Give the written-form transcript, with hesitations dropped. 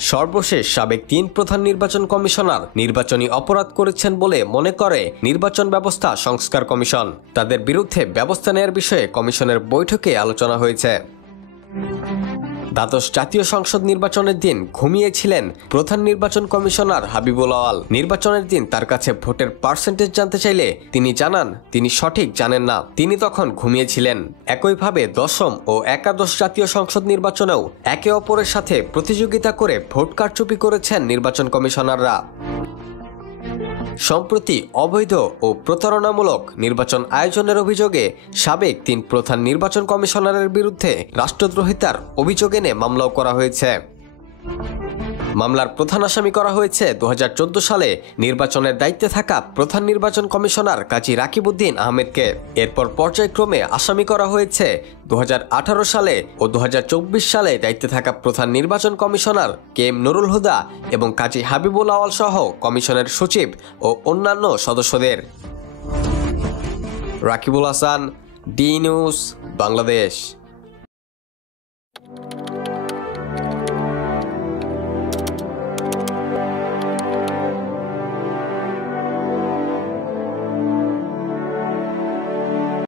সর্বশেষ সাবেক ৩ প্রধান নির্বাচন কমিশনার নির্বাচনী অপরাধ করেছেন বলে মনে করে নির্বাচন ব্যবস্থা সংস্কার কমিশন। তাদের বিরুদ্ধে ব্যবস্থা নেয়ার বিষয়ে কমিশনের বৈঠকে আলোচনা হয়েছে। দ্বাদশ জাতীয় সংসদ নির্বাচনের দিন ঘুমিয়েছিলেন প্রধান নির্বাচন কমিশনার হাবিবুল আওয়াল। নির্বাচনের দিন তার কাছে ভোটের পার্সেন্টেজ জানতে চাইলে তিনি জানান তিনি সঠিক জানেন না, তিনি তখন ঘুমিয়েছিলেন। একইভাবে দশম ও একাদশ জাতীয় সংসদ নির্বাচনেও একে অপরের সাথে প্রতিযোগিতা করে ভোট কারচুপি করেছেন নির্বাচন কমিশনাররা। সম্প্রতি অবৈধ ও প্রতারণামূলক নির্বাচন আয়োজনের অভিযোগে সাবেক ৩ প্রধান নির্বাচন কমিশনারের বিরুদ্ধে রাষ্ট্রদ্রোহিতার অভিযোগ এনে মামলাও করা হয়েছে। মামলার প্রধান আসামি করা হয়েছে ২০১৪ সালে নির্বাচনের দায়িত্বে থাকা প্রধান নির্বাচন কমিশনার কাজী রাকিবউদ্দিন আহমেদকে। এরপর পর্যায়ক্রমে আসামি করা হয়েছে ২০১৮ সালে ও ২০২৪ সালে দায়িত্বে থাকা প্রধান নির্বাচন commissioner K M Nurul Huda এবং কাজী হাবিবুল আওয়াল সহ কমিশনের সচিব ও অন্যান্য সদস্যদের। Rakibul Hasan, D news, Bangladesh.